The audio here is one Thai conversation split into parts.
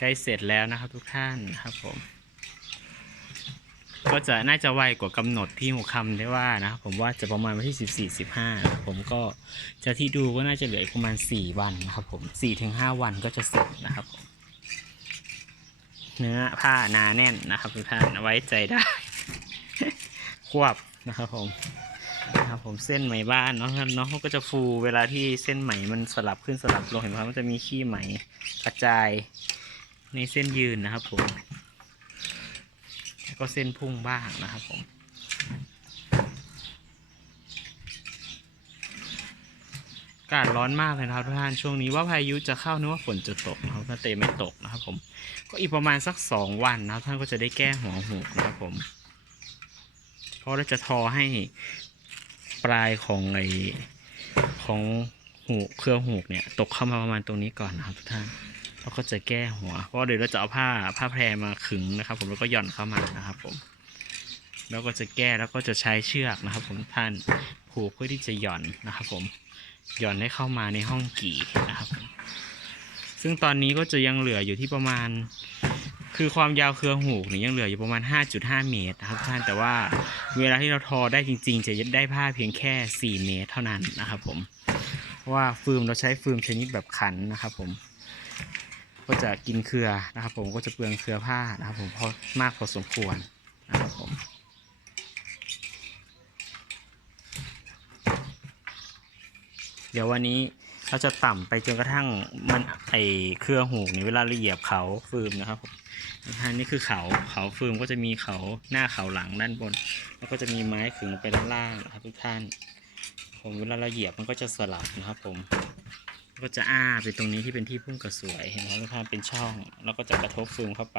ใกล้เสร็จแล้วนะครับทุกท่านครับผม ก็จะน่าจะไวกว่ากำหนดที่หัวคำได้ว่านะครับผมว่าจะประมาณวันที่14 15นะครับผมก็จะที่ดูก็น่าจะเหลืออีกประมาณ4วันนะครับผม4ถึง5วันก็จะเสร็จนะครับผมเนื้อผ้านาแน่นนะครับทุกท่านไว้ใจได้ควบนะครับผมนะครับผมเส้นไหมบ้านเนาะเนาะเขาก็จะฟูเวลาที่เส้นไหมมันสลับขึ้นสลับลงเห็นไหมมันจะมีขี้ไหมกระจาย นเส้นยืนนะครับผม แล้วก็เส้นพุ่งบ้างนะครับผม อากาศร้อนมากเลยครับทุกท่านช่วงนี้ว่าพายุจะเข้านึกว่าฝนจะตกนะครับแต่เตไม่ตกนะครับผม ก็อีกประมาณสักสองวันนะครับท่านก็จะได้แก้หัวหูนะครับผม เพราะเราจะทอให้ปลายของไอของหูเครือหูกเนี่ย ตกเข้ามาประมาณตรงนี้ก่อนนะครับทุกท่าน เราก็จะแก้หัว เพราะเดี๋ยวเราจะเอาผ้าผ้าแพรมาขึงนะครับ ผมแล้วก็หย่อนเข้ามานะครับ ผม แล้วก็จะแก้แล้วก็จะใช้เชือกนะครับ ผมท่านผูกเพื่อที่จะหย่อนนะครับ ผมหย่อนให้เข้ามาในห้องกี่นะครับ ซึ่งตอนนี้ก็จะยังเหลืออยู่ที่ประมาณ คือความยาวเครือหูกนี่ยังเหลืออยู่ประมาณ 5.5 เมตรนะครับท่านแต่ว่าเวลาที่เราทอได้จริง ๆ จะได้ผ้าเพียงแค่ 4 เมตรเท่านั้นนะครับ ผมเพราะว่าฟืมเราใช้ฟืมชนิดแบบขันนะครับ ผม ก็จะกินเครือนะครับ ผมก็จะเปลืองเครือผ้านะครับ ผมพอมากพอสมควรนะครับผมเดี๋ยววันนี้เราจะต่ำไปจนกระทั่งมันไอเครือหูนี่เวลาเราเหยียบเขาฟืมนะครับผมท่านนี่คือเขาเขาฟืมก็จะมีเขาหน้าเขาหลังด้านบน แล้วก็จะมีไม้ขึงลงไปด้านล่างนะครับทุกท่าน ผมเวลาเราเหยียบมันก็จะสลับนะครับผม ก็จะอ้าไปตรงนี้ที่เป็นที่พุ่งกระสวยเห็นไหมครับทุกท่านเป็นช่อง แล้วก็จะกระทบฟืมเข้าไป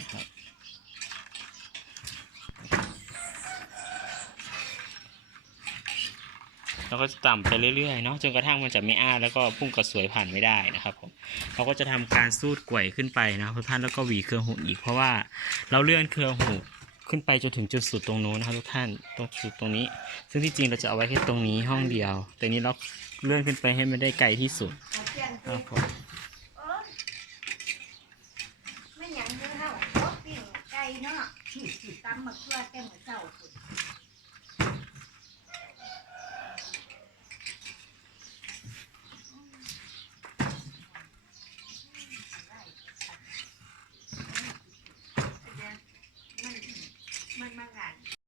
นะครับเราก็จะต่ำไปเรื่อยๆเนาะจนกระทั่งมันจะไม่อ้าแล้วก็พุ่งกระสวยผ่านไม่ได้นะครับผมเราก็จะทำการสูดกล่วยขึ้นไปนะครับทุกท่านแล้วก็หวีเครือหูอีกเพราะว่าเราเลื่อนเครือหู ขึ้นไปจนถึงจุดสุดตรงนู้นนะครับทุกท่านตรงจุดตรงนี้ ซึ่งที่จริงเราจะเอาไว้แค่ตรงนี้ห้องเดียว แต่นี้เราเลื่อนขึ้นไปให้มันได้ไกลที่สุดครับผมไม่ยังคือเฮาโอ้ปิ้งไก่เนาะตำมะเขือแต่มื้อเจ้าคุณ